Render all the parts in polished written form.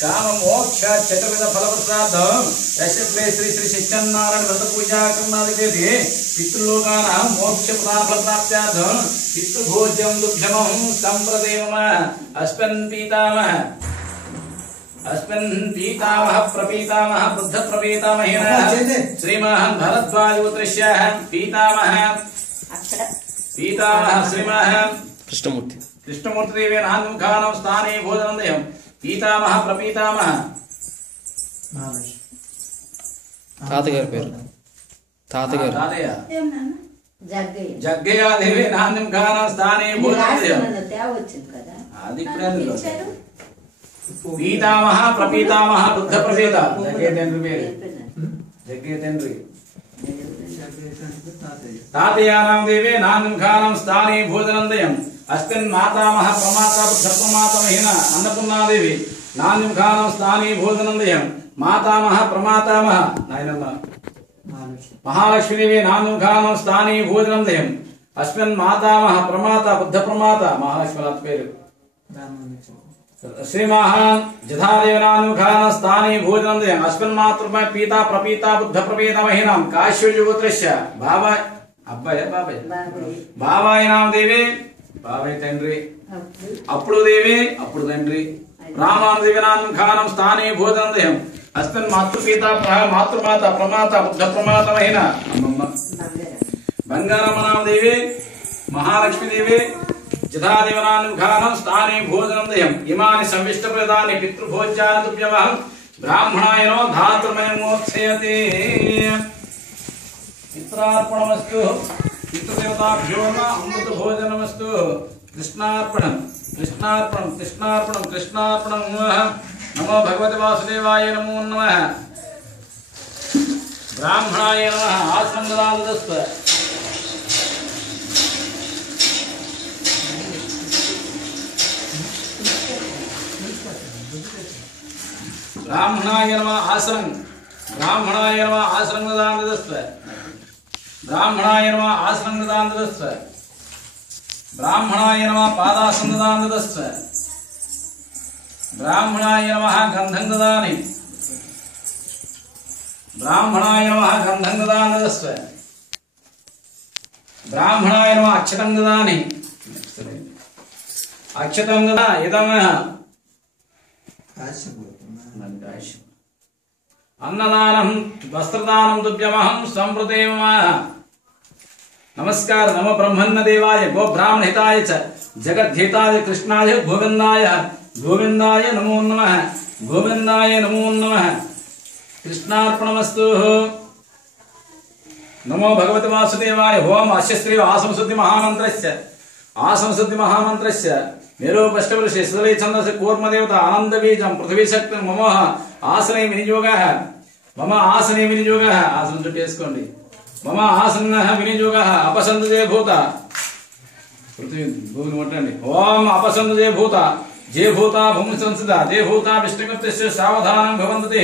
काम मोक्ष चतुर्विध फल प्रसादम ऐसे श्री श्री सत्यनारायण व्रत पूजा करनादिके पितृलोकानां मोक्ष प्रदान फल प्राप्त्यार्थं पितृभोज्यं दुग्धमं संप्रदेमः अस्मिन् पीतामह प्रपीतामह बुद्ध प्रपीतामहेन श्रीमहान् भरद्वाजपुत्रस्यः पीतामह श्रीमहान् कृष्णमूर्ति देवेन आन्मुखानां स्थाने भोजनंदयम् पीतामह प्रपीतामह తాతగారి పేరు తాతగారు జగ్గయ్య దేవి నాందింకాన స్థానే భూతేయం అది పీతామహ ప్రపీతామహ బుద్ధ ప్రపీత జగ్గయ్య తండ్రి పేరు జగ్గయ్య తండ్రి తాతయానాం దేవి నాందింకానం స్థానే భోజనందయం अस्मिन् मातामह प्रमाता बुद्ध प्रमातामहेन अन्नपूर्णादेवी नान्दिमुखानां स्थाने भोजनंदयं मातामह प्रमातामह नायनम्मा महालक्ष्मी देवी नान्दिमुखानां स्थाने भोजनंदयं अस्मिन् मातामह प्रमाता बुद्ध प्रमाता महालक्ष्मी पेरु श्री महान् जधादेव नान्दिमुखानां स्थाने भोजनंदयं अस्मिन् मातृमय पीता प्रपीता बुद्ध प्रपीतामहेन काश्यपपुत्रस्य भावाय अब्बाय बाबाय भावाय नाम देवी बाबाय तंड्री अప్పుడు देवी अప్పుడు तंड्री रामानुदेवी नान्मुखानां स्थाने भोजनंदयं अस्मिन् मातृपिता मातृमाता प्रमाता बुद्ध प्रमातामहेन अम्मम्म बंगारमनाम देवी महालक्ष्मी देवी जधादेव नान्मुखानां स्थाने भोजनंदयं इमानि संविष्टप्रदानि पितृभोज्यानि तुभ्यमहं ब्राह्मणाय नमो धातृमयमोत्सयते पित्रार्पणमस्तु पितृदेवताभ्यो नमः अमृत भोजनमस्तु कृष्णार्पणं कृष्णार्पणं कृष्णार्पणं कृष्णार्पणं नमो भगवते वासुदेवाय नमो नमः ब्राह्मणाय नमः आसनदानदस्व ब्राह्मणाय नमः आसनं ब्राह्मणाय नमः आसनदानदस्व ब्राह्मणाय नमः आसनदानदस्व ब्राह्मणाय नमः पादासनदानदस्व ब्राह्मणाय नमः गन्धंगदानि ब्राह्मणाय नमः गन्धंगदानदस्व ब्राह्मणाय नमः अक्षतंगदानि अक्षतंगदा इदमः अन्नदानं वस्त्रदानं तुभ्यमहं संप्रदेमः नमस्कार नमो ब्रह्मण्य देवाय गो ब्राह्मण हिताय च जगद्धिताय कृष्णाय गोविंदाय नमो नमः गोविंदाय नमो नमः कृष्णार्पणमस्तु नमो भगवते वासुदेवाय ओम अस्य श्री आसंसुद्धि महामंत्रस्य निरूपष्टवृषि सुदले छन्दस्य कूर्म देवता आनंद बीजं पृथ्वी शक्ति मम आसने विनियोगः मम आसने विनियोगः आसन चुट्टेसुकोंडि मम आसनः विनियोगः अपसंदजे भूत पृथ्वी भूमिनि मुट्टंडि ओम अपसंदजे भूत जे भूता भूमि संस्थिता जे भूता विष्णुगुप्तस्य सावधानं भवन्ति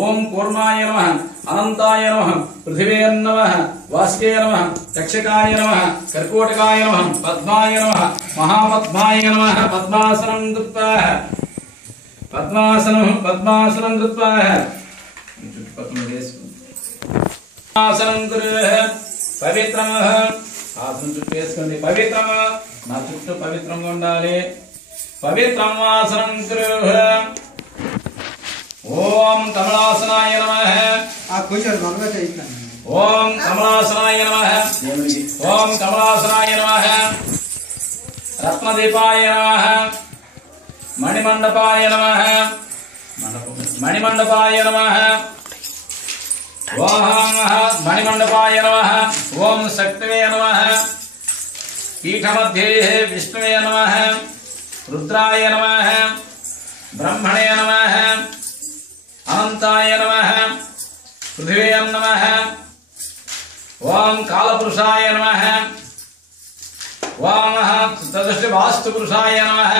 ओम कूर्माय नमः अनंताय नमः पृथिवे नमः वासुके नमः तक्षकाय नमः कर्कोटकाय नमः पद्माय नमः महापद्माय नमः पद्मासनं कृत्वा पद्मासनं कृत्वा आसनं कुर्वः पवित्रमः आसनं చుట్టేసుకోండి పవిత్రమ నా చుట్టూ పవిత్రంగా ఉండాలి पवित्रं आसनं कुर्वः ओम कमलासनाय नमः ओम कमलासनाय नमः ओम कमलासनाय नमः रत्नदीपाय नमः मणिमंडपाय नमः मणिमंडपाय नमः ओम मणिमंडपाय नमः ओम शक्तवे नमः पीठमध्ये विष्णुवे नमः रुद्राय नमः ब्रह्मणे नमः अनंताय नमः पृथिवे नमः ओम कालपुरुषाय नमः वामः तदृष्टि वास्तुपुरुषाय नमः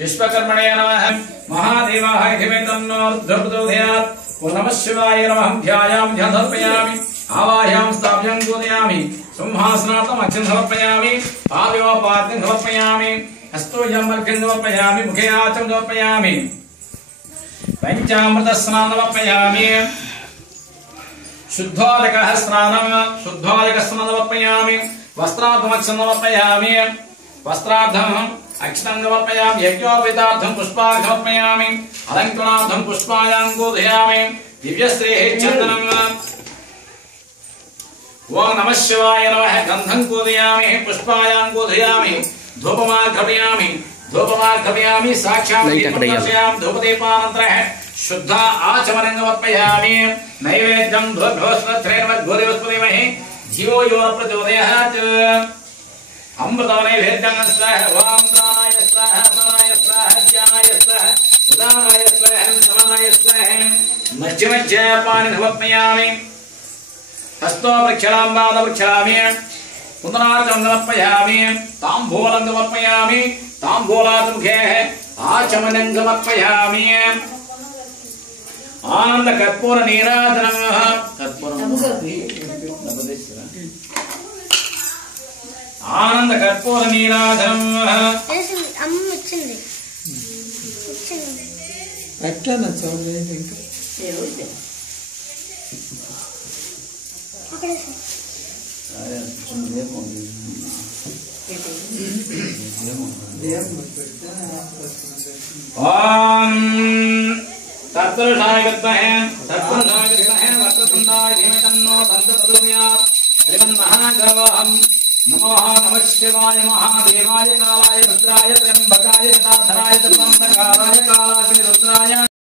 विश्वकर्मणे नमः महादेवाय धीमहि तन्नो रुद्रप्रचोदयात् ओम नमः शिवाय नमः ध्यायामि ध्यानं समर्पयामि आवाहयामि स्थापयामि पूजयामि सिंहासनार्थम् अक्षं समर्पयामि पादयोपाद्यं समर्पयामि हस्तोऽयं अर्घ्यं समर्पयामि मुखे आचमनं समर्पयामि पंचामृतस्नानं समर्पयामि शुद्धोदकः स्नानं शुद्धोदकस्नानं समर्पयामि वस्त्रार्थम् अक्षं समर्पयामि वस्त्रार्थम् अक्षतं समर्पयामि यज्ञोपवीतार्थं पुष्पार्घ्यं समर्पयामि अलङ्करणार्थं पुष्पायां बोधयामि दिव्यश्रेः चन्दनम् ओम नमः शिवाय नमः गन्धं बोधयामि पुष्पायां बोधयामि धूपमार्घयामि साक्षात् दीपमार्घयामि धूपदीपानन्तरः शुद्ध आचमनं समर्पयामि नैवेद्यं भूर्भुवस्वत्रेणमद्भूरिवस्पतिमहि धियो यो न प्रचोदयात् अमृतनैवेद्यं स्वाहा वां प्राणाय स्वाहा समानाय स्वाहा ज्ञानाय स्वाहा उदानाय स्वाहा समानाय स्वाहा मध्य मध्य पानि समर्पयामि हस्तो प्रक्षालां पाद प्रक्षालामि पुनरार्चनं समर्पयामि ताम्बूलं समर्पयामि ताम्बूलात् मुखे आचमनं समर्पयामि आनंद कर्पूर नीराजनं आनंद कर्पूर नीराजनं तत्पुरुषाय विद्महे तत्पुरुषाय धीमहि वक्रतुण्डाय धीमहि तन्नो दन्तिः प्रचोदयात् श्रीमन्महादेवाय नमः शिवाय महादेवाय कालाय रुद्राय त्र्यम्बकाय गदाधराय